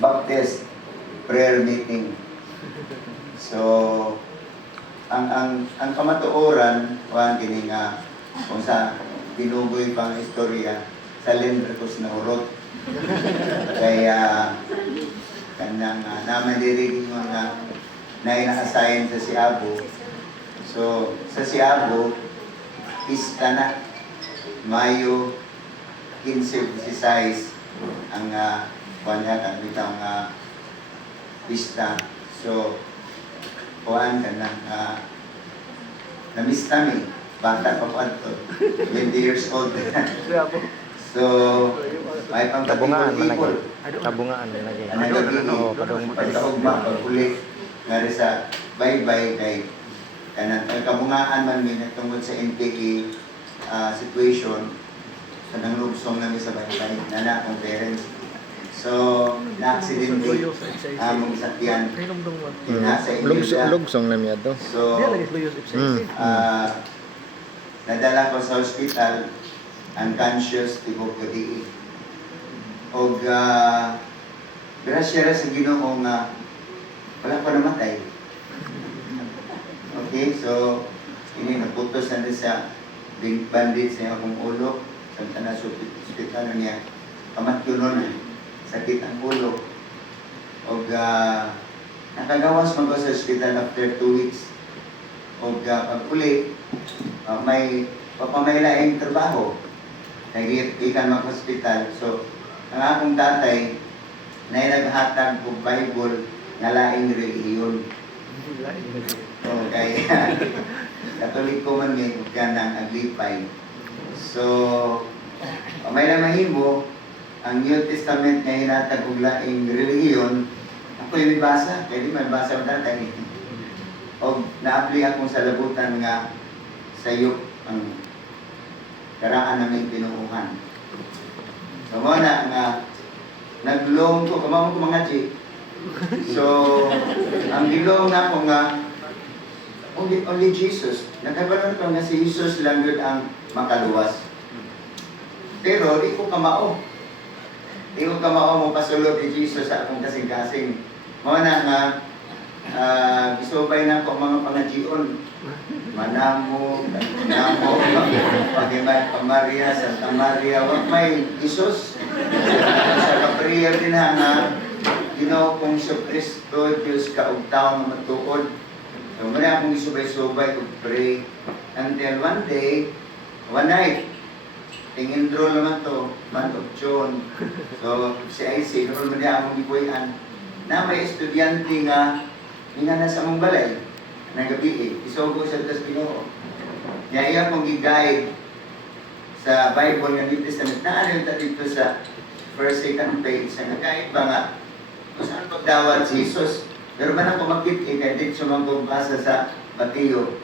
Baptist prayer meeting. So, ang kamatuoran, kuhan kini nga, kung sa binugoy pang istorya, sa Lendricos na urot. Kaya, kanang naman dirigin mo nga, na ina-assign sa Siabo. So, sa Siabo, pista na. Mayo 15-16 ang kuhan bitang pista. So, kuhan ka ng na-miss kami. Bata pa po ito. 20 years old. So, may pang-katibol-tibol. Kabungaan man lagi. Ano naging pagkaugma, pag-uli. Nga sa bye-bye kay kanang kabungaan man may tungkol sa NPE situation sa nanglubsong namin sa bye-bye na akong parents. So, na-accidentally mong sakyan nasa India. Lugsong na miya to. So, nadala ko sa hospital, unconscious, tibok gabi. O grasya sa Ginoo nga wala pa namatay. Okay, so ini naputos na sa bandage sa akong ulo sa tanas hospital niya. Kamatyonon, sakit ang ulo. O nakagawas man ko sa hospital after 2 weeks. O pag-uli, may papamailaing trabaho. Nag-ikan mag-hospital. So, ang akong tatay na naghatag ko Bible nga laing relihiyon. So, kaya Katoliko man may ka ng aglipay. So, may mahimo ang New Testament nga hinatag og laing relihiyon. Ako yung basa, kaya di may basa ang tatay. O na-apply akong sa labutan nga sayop ang karaan namin pinuuhan. So, muna nga naglong ko, kamamo ko mga chi. So, ang gilong na ko nga only Jesus. Nagkabalan ko nga si Jesus lang yun ang makaluwas. Pero di ko kamao. Di ko kamao mo pasulod ni Jesus sa akong kasing-kasing. Muna nga isubay na ko mga pangajion. Manamo, Pagimay, Pamaria, Santa Maria, wag may Jesus. Sa kaprayer din nga, Ginoo kong Kristo, Diyos kaugtaw na matuod. So, muna akong isubay-subay kong pray. Until one day, one night, tingin draw naman to, month of June. So, si IC, noon mo niya akong ikuyan, na may estudyante nga, nga nasa mong balay, na gabi isugo sa tas Ginoo. Kaya iya kong i-guide sa Bible nga New Testament, na ano yung dito sa first, second page, sa nag-guide ba nga, kung saan pagdawat si Jesus. Pero ba na kumakit, kaya dito sumangkong basa sa Mateo.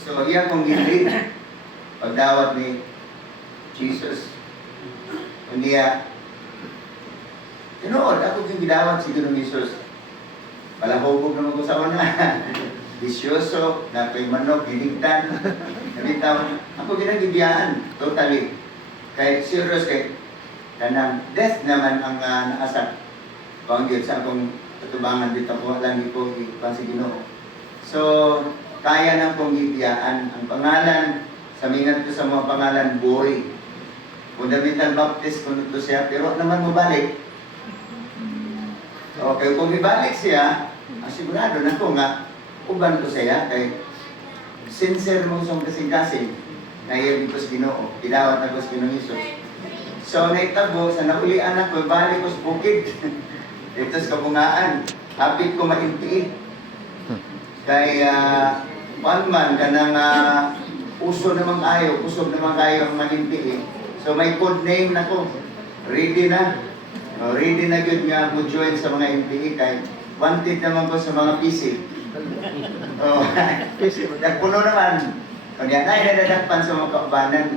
So, iya kong i-lead pagdawat ni Jesus. Kundi tinood, ako yung gidawat si Ginong Jesus. Palahubog naman ko sa una. Bisyoso, napoy manok, hinigtan. Nabitaw, ako ginagibiyaan, totally. Kaya serious kay kanang death naman ang naasak. Kung yun sa akong katubangan dito ko, lang ko si Ginoo. So, kaya nang kong ibiyaan. Ang pangalan, samingan ko sa mga pangalan, Boy. Fundamental Baptist, kung ito siya, pero naman mo balik. Okay, kung ibalik siya, sigurado na ko nga, uban ko siya, kay sincere mong song kasing-kasing, na iyan ko sa Ginoo, pilawat na ko sa Ginoo Jesus. So, naitabo, sa naulian ako, balik ko sa bukid. Ito sa kabungaan, hapit ko maintiit. Kaya, man kanang uso naman kayo, usog naman kayo ang maintiit. So, may code name na ko, ready na. Ready na yun nga mo join sa mga MPE kay wanted naman ko sa mga PC. Nagpuno naman. Kanya nadadakpan sa mga kaubanan.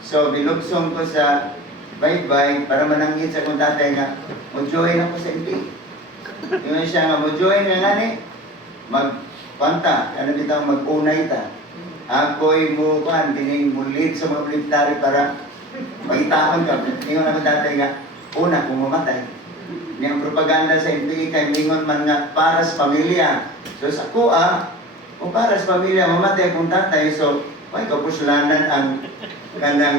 So, binugsong ko sa bye-bye para manangit sa kong tatay nga, mo join ako sa MPE. Yung siya nga, mo join nga nga ni, magpanta, ano dito, mag-unay ta. Ako'y mo, tining mo lead sa mga military para magitaon ka. Ingon ako tatay nga, una, kung mamatay. Niyang propaganda sa NPA kay mingon man nga para sa pamilya. So sa kuha, kung para sa pamilya, mamatay akong tatay, so may kapuslanan ang kanang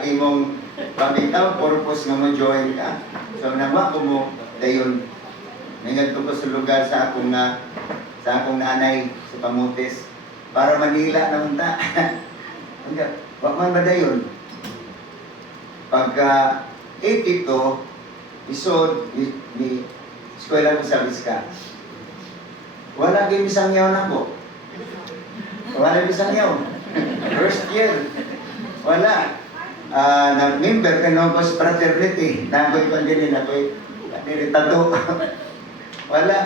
imong pamitaw, purpose nga mo join ka. So nawa ko mo, dayon, nangad ko sa lugar sa akong nanay sa Pamutis, para Manila na unta. Wag man ba dayon? Pagka 82, isod, ni eskwela ko sa Biska. Wala kayo bisang yaw na ko. Wala bisang yaw. First year. Wala. Nag-member ka nung sa fraternity. Nagoy ko din, nagoy tato. Wala.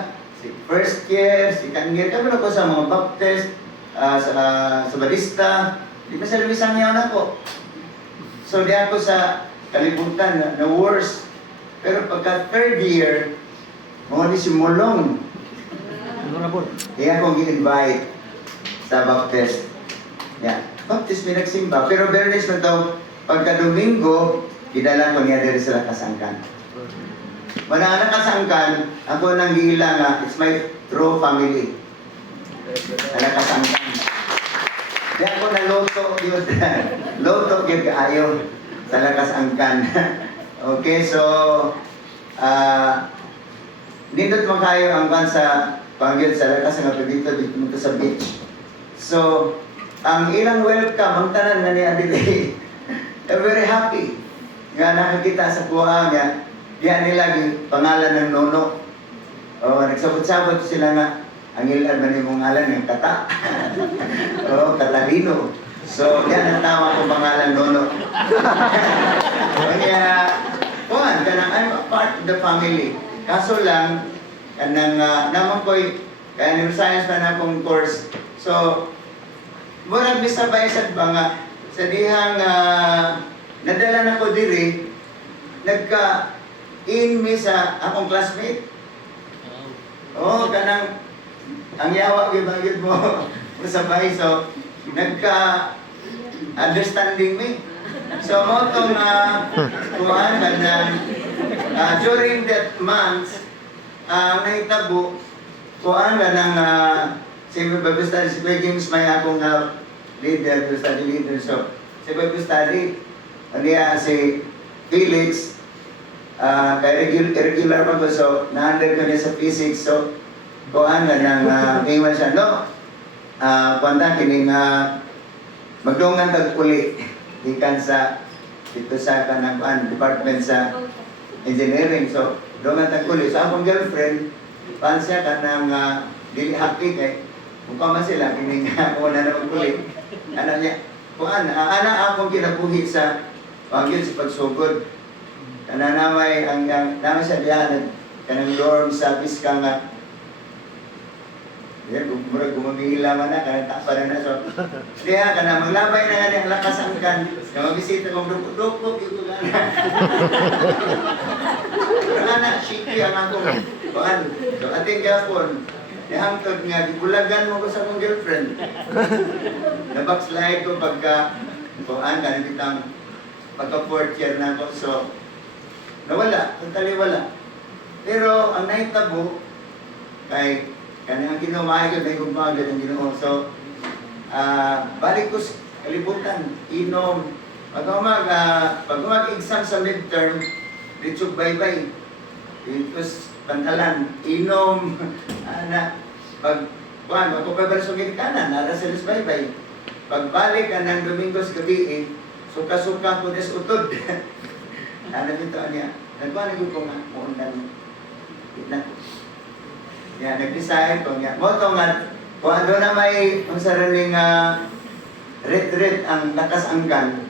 First year, second year, kami na ko sa mga Baptist, sa Balista. Di ba sa bisang yaw na ko? So, di ako sa kalibutan na worst. Pero pagka third year, mga simulong. Di akong i-invite sa Baptist. Yeah. Baptist may nagsimba. Pero very nice na daw, pagka Domingo, idala ko niya dito sa Lakasangkan. Wala Lakasangkan, ako nang gila nga, it's my true family. Lakasangkan. Di ako na loto yun. Loto yun kaayo sa Lakasangkan. Okay, so, nindot mo kayo ang bansa panggil sa lakas nga dito sa beach. So, ang ilang welcome, ang tanan na niya dili. They're very happy. Nga nakakita sa kuha nga, diyan nila pangalan ng nono. O, nagsabot-sabot sila nga, ang ilan man yung ngalan ng kata. O, Katalino. So, yan ang tawag ko pangalan nono. Kaya, kuhan, kanang I'm a part of the family. Kaso lang, kanang naman ko'y, kaya neuroscience pa na akong course. So, murag misabay sa banga, sa dihang nadala na ko diri, nagka-in mi sa akong classmate. Oo, kanang, ang yawa yun mo, masabay. So, nagka-understanding mi. So, mo itong kuhan kanang, during that month, nahitabo, kuhan kanang, si Bible Study, si Kuya James may akong leader, Bible Study leader. So, si Bible Study, niya si Felix, kaya regular pa ko, so, na-under ko niya sa physics. So, kuhan ka ng iwan siya, no? Kuwanta, kining magdungan tag-uli, ikan sa, dito sa kanang department sa engineering. So, dungan tag-uli. So, akong girlfriend, paan siya kanang dili happy kay mukha man sila, kining una na magkulit. Ano niya, kung ana akong kinabuhi sa panggil sa pagsugod. Kananamay, naman siya diyan, kanang dorm sa Biska nga. Yan, gumamihila man na, kanang tapa na. So, diya, kanang maglabay na nga ang Lakasangkan. Na magbisita kong dukok, ito nga na. Pero anak, shiki ang akong, kuhan, so ating gapon, nihangtod nga, gibulagan mo ko sa akong girlfriend. Na-backslide ko pagka, kuhan, kanang kitang, pagka 4th year na ako, so, nawala, totally wala. Pero, ang nahitabo, kay, kanang ginumahay ko, may gumagad ang Ginoo. So, balik ko sa kalibutan, inom. Pag umag-exam sa midterm, ritsog bye-bye. Dito pantalan, inom, magpapabalik sa kanan, nara sa bye-bye. Pagbalik ka ng Domingo sa gabi, suka-suka ko des utod. Ano dito niya? Nagpanagin ko nga, muundan. Yan, nag-decide ko nga. Mo ito nga, kung ano na may ang saraling retreat ang Lakasangkan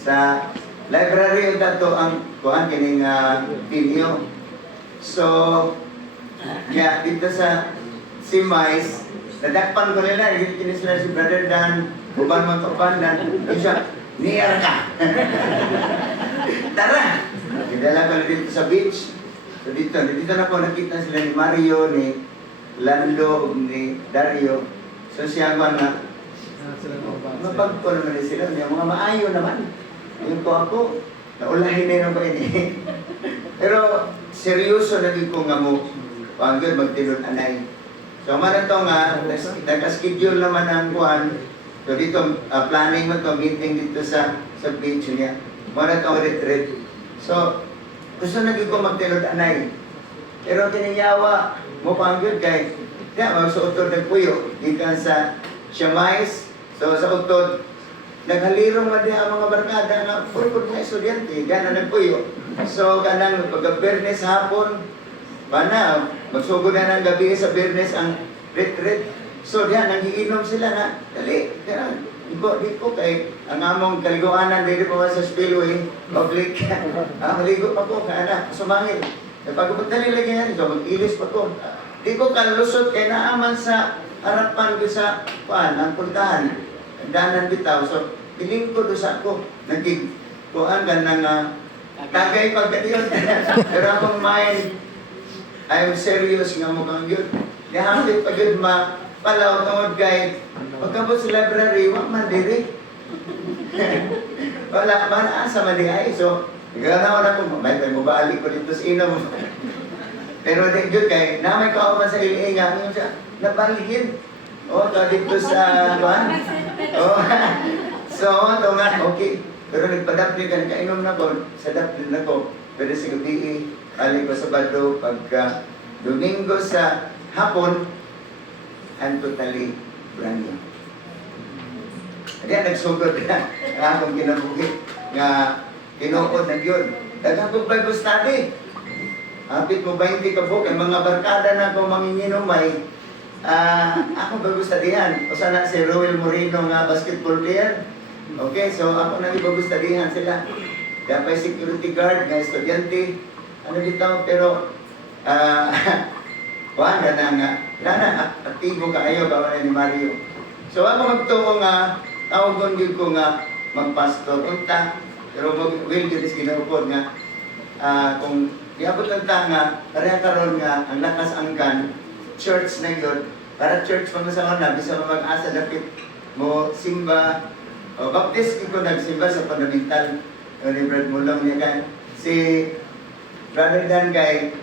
sa library o dato ang kuhan kining video. So, yeah, dito sa Simais, nadakpan ko nila, kinis sila si Brother Dan, uban mo kapan Dan, siya, niyar ka. Tara! Kidala ko dito sa beach. So dito na po nakita sila ni Mario, ni Lando, ni Dario. So siya man na, mapagpo naman sila, may mga maayo naman. Yung po ako, naulahin na yun ba ini. Pero seryoso na gid ko nga mo panggod magtilon anay. So man to nga naka-schedule naman ang kuan. So dito planning mo to meeting dito sa beach niya. Man to retreat. So gusto na gid ko magtilon anay. Pero kiniyawa mo panggod kay ya magsuotod ng puyo gikan sa Siamais. So sa utod naghalirong man diha ang mga barkada nga puro na estudyante gana nagpuyo. So kanang pagka-Bernes hapon bana magsugod na ng gabi sa Bernes ang retreat. So diha nagiinom sila na dali kaya di ko kay ang among kaliguanan dili pa sa spillway public. Maligo pa ko kana sumangit. Pagpunta nila ganyan, so mag-ilis pa ko. Di ko kalusot kay naaman sa harapan ko sa ang puntahan. Danan bitaw. So, piling ko doon sa ako. Kuhaan ka ng tagay pagkatiyon. Pero akong mind, I'm serious nga mo kang yun. Nahapit pag yun mapalaw tungod kay pagkabot sa library, wak man diri. Wala asa man di ay. So, ganaw na ko, may mabalik ko dito sa ina mo. Pero di yun kay, namay ko ako man sa ilinga, yun siya, nabaligin. O, to dito sa, o, so, ito nga, okay. Pero nagpa-daplin ka, nakainom na ko, sa daplin na ko. Pero sa gabi, ali ko sa Bado, pagka Domingo sa hapon, and totally brand new. Kaya nagsugod na, akong kinabuhi, nga, tinuod na yun. Dagang ko Bible study. Hapit mo 20 ka po, kay mga barkada na ko manginginomay. Ako Bible studyhan. O sana si Roel Moreno nga basketball player. Okay, so ako nang Bible studyhan sila. Dapat security guard, nga estudyante. Ano dito, pero wala na aktibo kaayo kawan ni Mario. So ako magtuo nga, tawag ko nga magpastor. Unta, pero will yun is ginupod nga kung iabot lang ta nga pareha karon nga ang lakas angkan church na yun para church pang sa una bisa mag-asa dapit mo simba o baptist ko nagsimba sa fundamental ni Brad Mulong niya kan si Brother Dan kay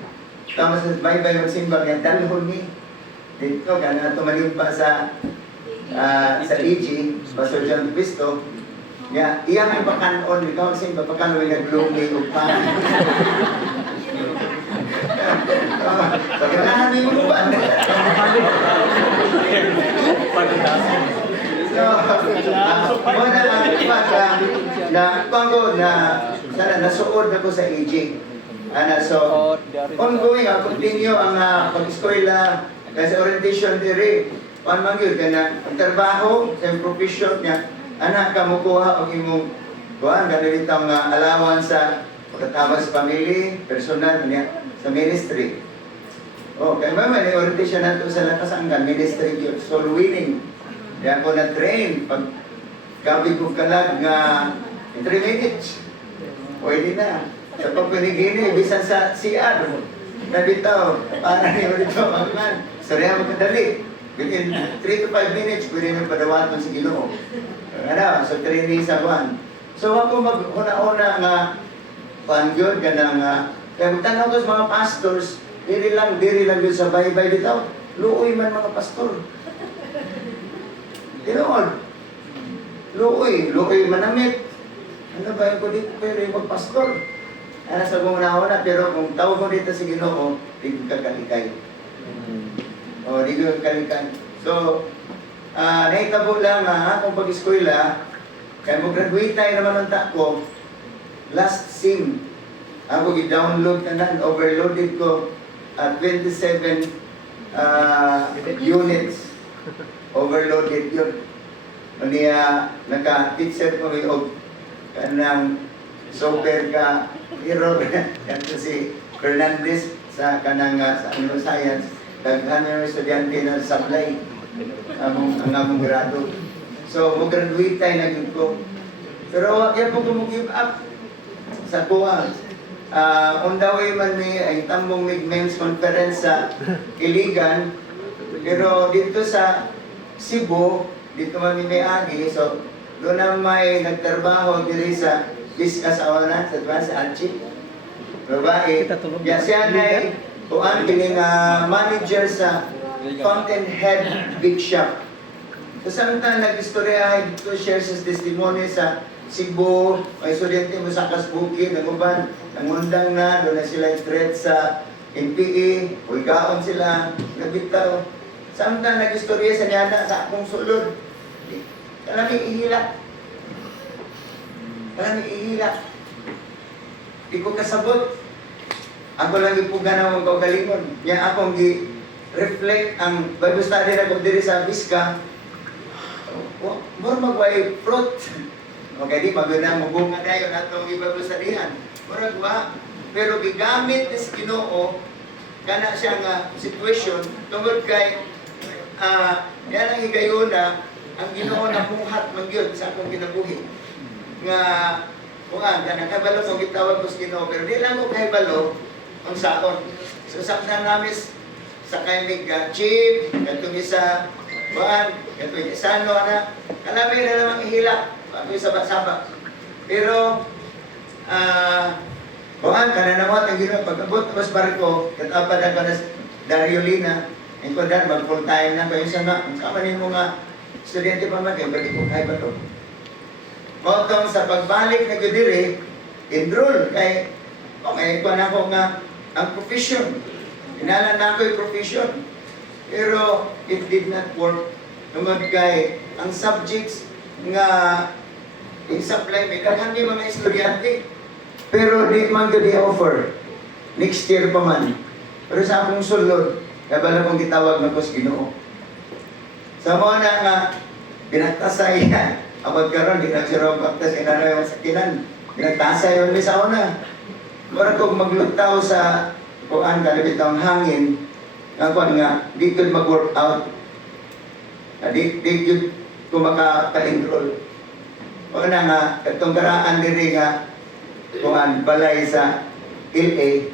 tama sa baybay magsimba nga dalhon ni dito kana tumalimpa sa EG Pastor John Cristo. Ya, iya may pakanon, ikaw kasi pakanon ay nag-blooming o pa. So, kailangan mo ba? So, muna na panggo na sana nasuod ako sa AG. So, ongoing, continue ang pag-eskwela kasi orientation diri. Paano man yun, kana ang trabaho sa profession niya, anak ka mukuha og imong kuan ganitong allowance sa pagkatawag sa family, personal niya sa ministry. Oh, kay mama ni orientation nato sa lakas angkan ministry yun, soul winning. Kaya ako na-train pag gabi ko kalag nga 3 minutes. Pwede na. Sa pagpanigini, bisan sa CR. Nabitaw, para niyo dito, man. Sorry mo kadali. Within 3 to 5 minutes, pwede mo padawaton sa Ginoo. So training sa kuan. So ako maghuna-una nga pangyod ka na nga. Kaya magtanaw ko sa mga pastors, diri lang yun sa baybay dito. Luoy man mga pastor. Tinood. Luoy manamit. Ano ba yung ko dito pero yung magpastor? Ano sa una pero kung tawag mo dito sa Ginoo, di ko kakalikay. O, di ko kakalikay. So, naitabo lang akong pag-eskwela, kaya mag-graduate tayo naman ng tako, last SIM, ako i-download na na, overloaded ko at 27 units, overloaded yun. Niya, naka-teacher ko yung kanang super ka hero, kanto si Fernandez sa kanang sa science, daghan yung estudyante na supply. Ang among grado. So, mag-graduate tayo na yun ko. Pero, yan po give up sa kuha. On the way man ay tambong men's conference sa Iligan. Pero dito sa Cebu, dito man may agi. So, doon ang may nagtrabaho diri sa Viscas Awanan, sa Archie. babae. Ya siya na kuan kining manager sa Fountainhead Big Shop. So samtang nag-istorya dito share sa testimony sa Cebu, may estudyante mo sa Kasbuki, nanguban, nangundang na, doon na sila threat sa NPA, ulgaon sila, nabitaw. Samtang nag-istorya sa niyana sa akong sulod, kalaming ihilak. Kalaming ihilak. Di ko kasabot. Ako lang ipuga na mong kaugalingon. Yan akong reflect ang Bible study na ko diri sa Biska. More magway fruit. Okay, di maganda mo bunga dayon atong Bible studyhan. Murag wa, pero gigamit ni Ginoo kana siya nga situation tungod kay yan ang higayuna ang Ginoo na buhat magyud sa akong kinabuhi. Nga kuan kana kabalo mo gitawag ko sa Ginoo pero di lang ko kahibalo ang saon. So saktan namin sa kay mig chip, katong isa kuan, katong isa no ana, kalami na namang ihilak, ako saba-saba. Pero kuan kana na mo ang Ginoo pag-abot mas barko, katapad ako na Dario Lina, ang kuan mag full time na kayo sama, ang sama nimo nga estudyante pa man kay balik ko kahibalo. Motong sa pagbalik na gudiri, enroll kay okay, kuan ako nga ang profession. Inalan na ako yung profession. Pero it did not work. Tungod kay ang subjects nga i-supply may daghan di mga estudyante. Pero di man gud i-offer. Next year pa man. Pero sa akong sulod, kabala kong gitawag na ko sa Ginoo. Sa mo na nga pinagtasay abot karon di na sira baktas inana yung sakinan. Pinagtasay yung sa una. Mura kong maglutaw sa kuan kalibit ang hangin. Ang kuan nga di gud mag-work out. Di gud ko maka-enroll. O na nga katong karaan diri nga kuan balay sa LA.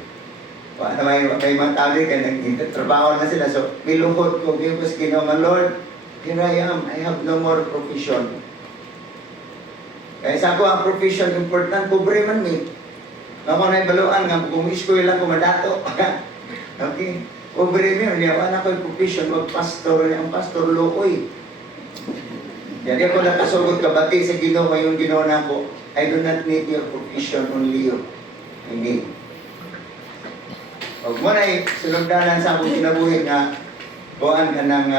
Kuan na may mga tao kay nagtrabaho na sila so miluhod ko gyud sa Ginoo nga Lord, here I am, I have no more profession. Kaya sa ako ang profession important pobre man mi. Ako na ibaluan nga kung iskoy lang kumadato. Okay. Pobre mi niya ana ko profession wag pastor, ang pastor looy. Jadi ako nakasugod kabati sa Ginoo yung Ginoo nako. I do not need your profession, only you. Hindi. Og mo na sunugdanan sa akong kinabuhi nga kuan ka nang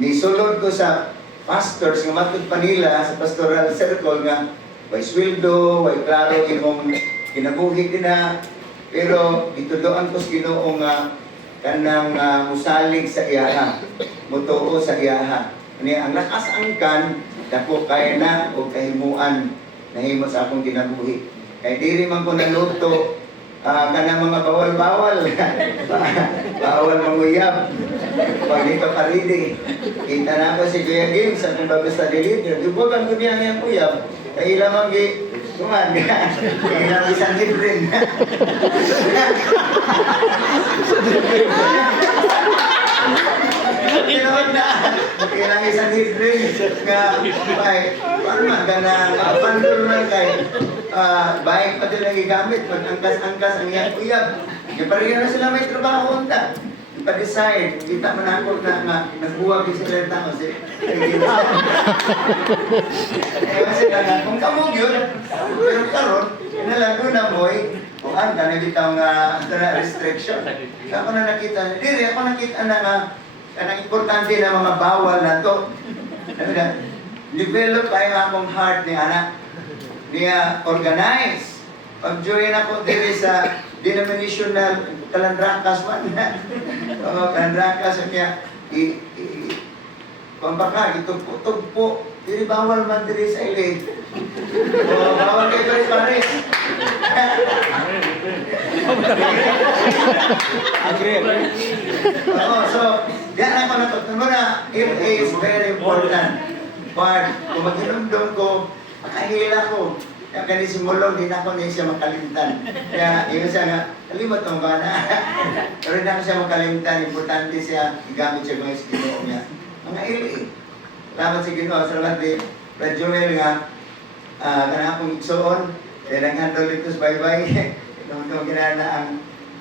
nisulod ko sa pastors nga matud pa nila sa pastoral circle nga way sweldo, way klaro imong kinabuhi din na pero itudoan ko sa Ginoo nga kanang musalig sa iyaha, mutuo sa iyaha. Ani ang lakas angkan dako kay na o kahimuan nahimo sa akong kinabuhi. Kay diri man ko naluto kanang mga bawal-bawal. Bawal manguyab. Pag dito paridi, kita na ako si Kuya James sa kung babasta deliver. Ibukan ko niya ang uyab. Kaya ilang kuman ka. Ilang isang hidrin. Ilang na. Ilang isang hidrin. Nga, paano man ka na pandol na kay baik pa din ang igamit. Pag-angkas-angkas ang iyang uyab. Pareho na sila may trabaho unta. Pa-decide, kita man ako na nagbuwag yung sila tao kasi kasi kung kamog yun, pero karon inalago na mo kung anda na bitaw nga restriction. Ako na nakita, diri ako nakita na nga kanang importante na mga bawal na to. Develop tayo akong heart ni anak. Niya organize. Pag-join ako diri sa denominational kalandrakas man. Kalandrakas niya pampaka itugpo diri bawal man diri sa ilid. Bawal kay pare. So diyan ako natutunan na LA is very important. But kung mag-inumdum ko, makahila ko. Kaya kani simulong, din ako niya siya makalimtan. Kaya yun siya nga, kalimot mo ba na? Pero hindi ako siya makalimtan, importante siya, igamit siya mga Ginoo niya. Mga ili. Salamat sa Ginoo, salamat din. Brad Joel nga, kanang akong igsoon, kaya nang handle dito sa bye-bye. Nung ginana ang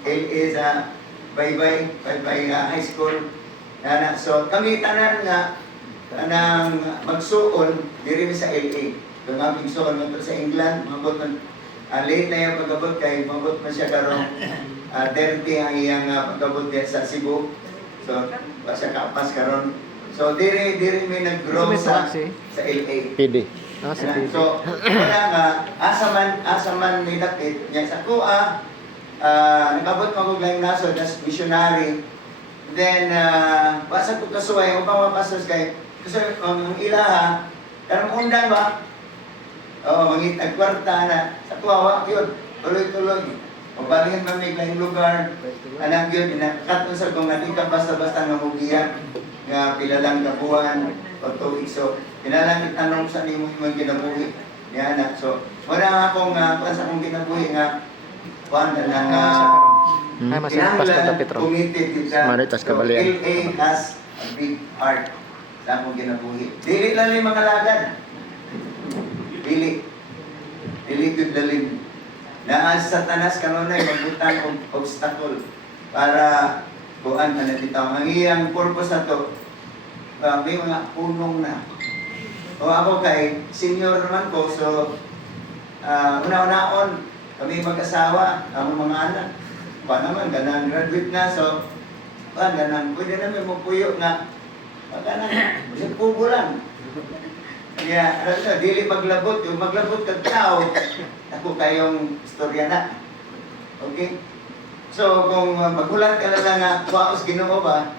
LA sa Baybay High School. So kami tanan nga kanang magsuon diri sa LA. Kung aming suon nga sa England, mabot man late na yung pagabot kay mabot man siya karon 30 ang iyang pagabot diyan sa Cebu. So basta kapas karon. So diri may nag-grow sa LA. PD. Ah, sa PD. So wala nga asa man may dakit nya sa kuha nagabot ko lang naso as missionary. Then basa ko kasuway upang mapastos kay kasi ang ilaha karong undan ba mangitag kwarta na sa kuha yun tuloy-tuloy. O balihan man may laing lugar anak yun inakaton sa kung hindi ka basta-basta nga mugiya nga pila lang ka buwan o tuig. So kinahanglan itanong sa nimo imong ginabuhi niya anak. So wala akong sa akong ginabuhi nga kuan na nga Ay, masarap pasta ta Petro. committed ka. Maritas So, kabalian. LA has a big heart sa akong ginabuhi. Dili lang yung mga lagad. Dili good lalim. Na sa tanas kanunay magbutang og obstacle para kuan na bitaw. Ang iyang purpose na to may mga punong na. O ako kay senior naman ko, so una-unaon kami mag-asawa, ang mga anak. Pa naman, ganang graduate na, so ganang, pwede namin mapuyo nga ganang, kasi pugo lang. Kaya, dili maglabot, yung maglabot kag tao, ako kayong istorya na. Okay? So, kung maghulat ka lang nga, kuwaos Ginoo ba,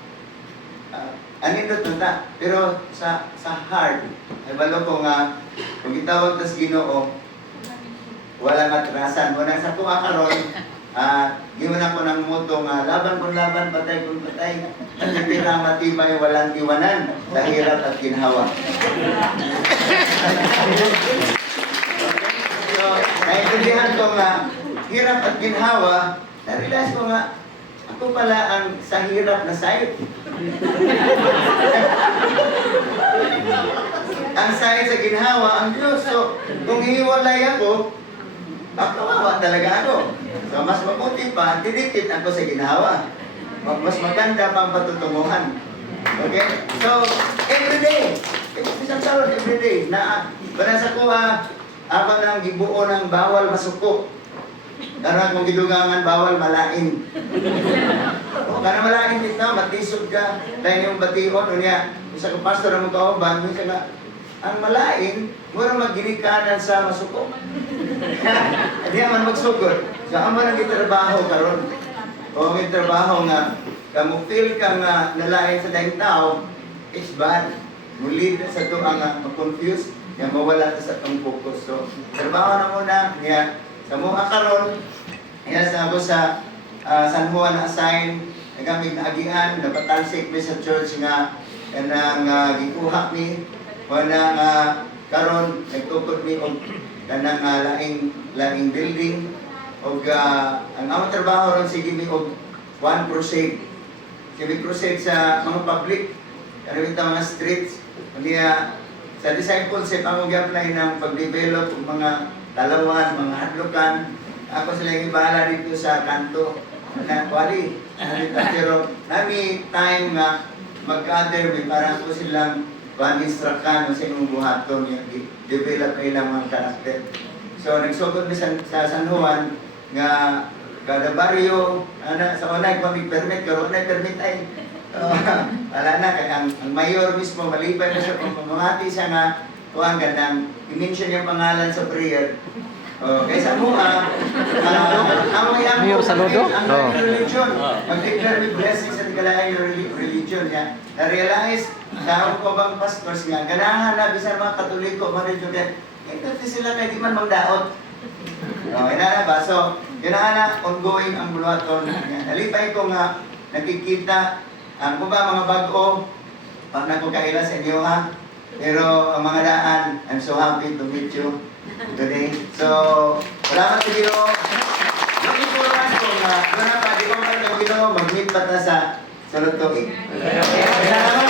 anindot na. Pero sa heart, ay balo ko nga, kung itawag tas Ginoo, walang atrasan. Muna sa kuha karon, giwan ako ng motto nga, laban kung laban, patay kung patay. At hindi na matibay, walang iwanan sa hirap at ginhawa. So, naiintindihan ko nga, hirap at ginhawa, na-realize ko nga, ako pala ang sa hirap na side. Ang side sa ginhawa, ang Diyos. So, kung hiwalay ako, kawawa talaga ako. So, mas mabuti pa, didikit ako sa ginhawa. Mas maganda pang patutunguhan. Okay? So, everyday. Isang taon, everyday. Para sa kuha, ako nang gibuo ng bawal masuko. Karang kung gidugangan, bawal malain. O, karang malain dito, matisod ka. Dahil yung bation, niya, isa ka pastor ang magkauban, minsan nga, ang malain, mura magginikanan sa masuko. Hindi naman magsugod. So, ang mga nagtrabaho karon. O may trabaho nga, kamu feel ka nga nalain sa daing tao, it's bad. Mulid sa ito ang mag-confuse, nga mawala sa itong focus. So, trabaho na muna, nga, sa mga karon, sa ako sa San Juan assign, nagamit na agian, napatalsik mi sa church nga, kanang gikuha mi, wala nga karon, nagtukod mi og kanang laing building, og ang among trabaho ron sige mi og one crusade. Sige crusade sa mga public, kanang mga streets, niya sa discipleship ang mag-apply ng pag-develop ng mga talawan, mga hadlokan. Ako sila yung ibahala dito sa kanto na kwali. Pero nami time nga mag-gather with para ko silang instructan sa inyong buhaton yung develop na ilang mga karakter. So nagsugod mi sa San Juan nga kada baryo sa unay ko may permit karon na permit ay wala na kay ang mayor mismo malipay na siya kung pamangati siya nga kuan ganang i-mention yung pangalan sa prayer. Kaysa mo Mayor Saludo? ang religion mag-declare with blessings at kalaay religion niya. Na-realize sa ko bang pastors nga ganahan na bisan mga Katoliko mga religion ito sila kay di man magdaot. Ina ba? So, ganahan ongoing ang buluhaton. Nalipay ko nga nakikita ang mga bago pag nakukaila sa inyo ha. Pero ang mga daan, I'm so happy to meet you today. So, salamat sa Ginoo. Looking forward ko nga, wala pa, di ko mag-meet pa ta sa Lutuig. Salamat